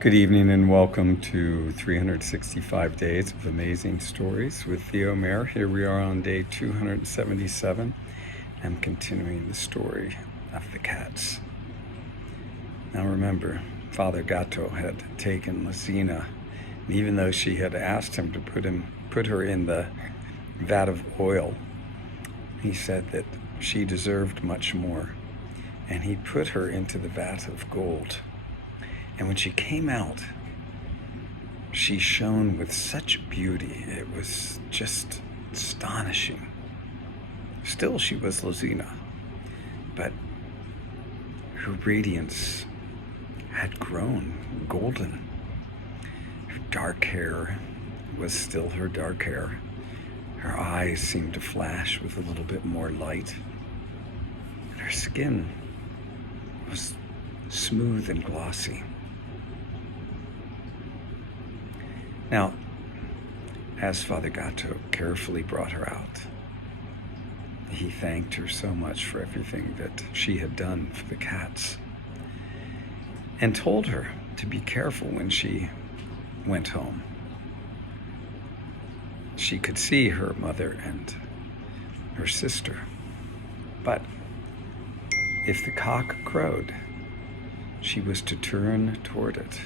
Good evening and welcome to 365 Days of Amazing Stories with Theo Mayer. Here we are on day 277 and continuing the story of the cats. Now remember, Father Gatto had taken Lazina, and even though she had asked him to put her in the vat of oil, he said that she deserved much more, and he put her into the vat of gold. And when she came out, she shone with such beauty. It was just astonishing. Still, she was Lazina, but her radiance had grown golden. Her dark hair was still her dark hair. Her eyes seemed to flash with a little bit more light. And her skin was smooth and glossy. Now, as Father Gatto carefully brought her out, he thanked her so much for everything that she had done for the cats, and told her to be careful when she went home. She could see her mother and her sister, but if the cock crowed, she was to turn toward it.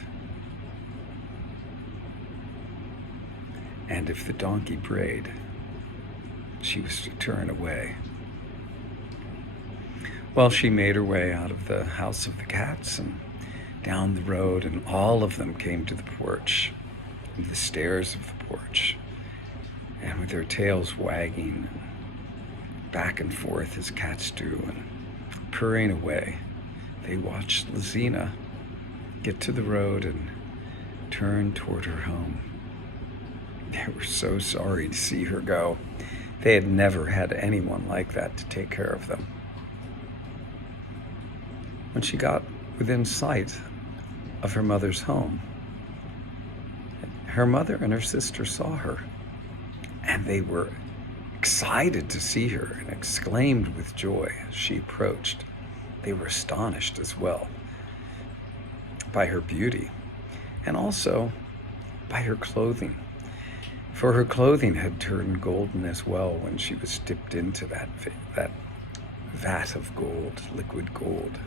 And if the donkey brayed, she was to turn away. Well, she made her way out of the house of the cats and down the road, and all of them came to the porch, the stairs of the porch, and with their tails wagging back and forth as cats do, and purring away, they watched Lazina get to the road and turn toward her home. They were so sorry to see her go. They had never had anyone like that to take care of them. When she got within sight of her mother's home, her mother and her sister saw her, and they were excited to see her and exclaimed with joy as she approached. They were astonished as well by her beauty and also by her clothing. For her clothing had turned golden as well when she was dipped into that vat of gold, liquid gold.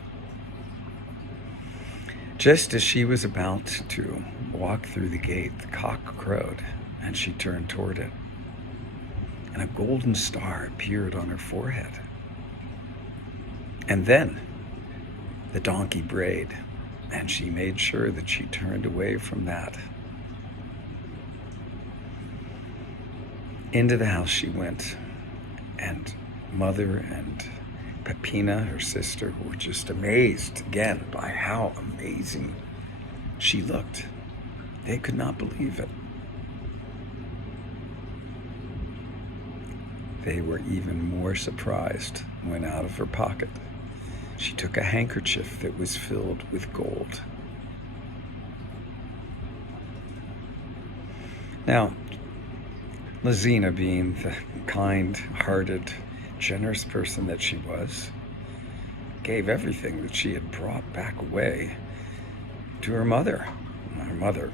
Just as she was about to walk through the gate, the cock crowed, and she turned toward it. And a golden star appeared on her forehead. And then the donkey brayed, and she made sure that she turned away from that. Into the house she went, and Mother and Peppina, her sister, were just amazed again by how amazing she looked. They could not believe it. They were even more surprised when out of her pocket she took a handkerchief that was filled with gold. Now, Lazina, being the kind-hearted, generous person that she was, gave everything that she had brought back away to her mother. Her mother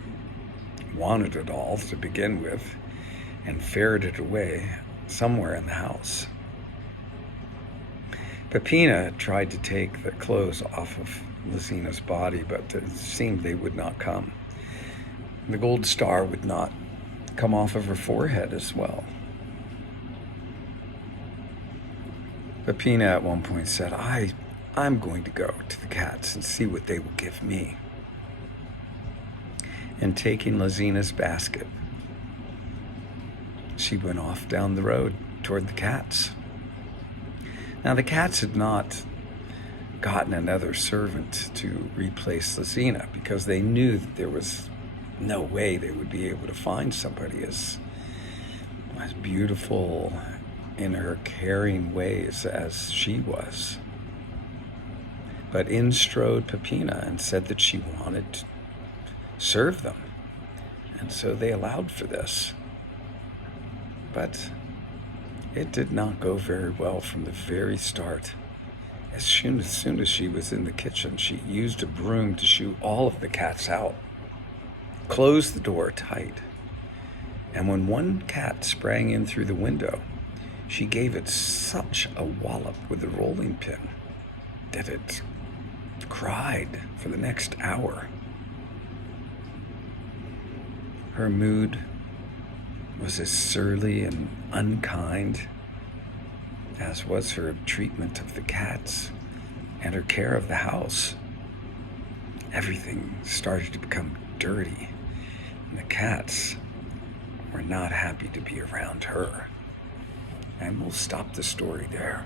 wanted it all to begin with and ferreted it away somewhere in the house. Peppina tried to take the clothes off of Lazina's body, but it seemed they would not come. The gold star would not come off of her forehead as well. Peppina at one point said, I'm going to go to the cats and see what they will give me. And taking Lazina's basket, she went off down the road toward the cats. Now the cats had not gotten another servant to replace Lazina because they knew that there was no way they would be able to find somebody as beautiful in her caring ways as she was. But in strode Peppina and said that she wanted to serve them, and so they allowed for this. But it did not go very well from the very start. As soon as she was in the kitchen, she used a broom to shoo all of the cats out. closed the door tight. And when one cat sprang in through the window, she gave it such a wallop with the rolling pin that it cried for the next hour. Her mood was as surly and unkind as was her treatment of the cats and her care of the house. Everything started to become dirty, and the cats were not happy to be around her. And we'll stop the story there.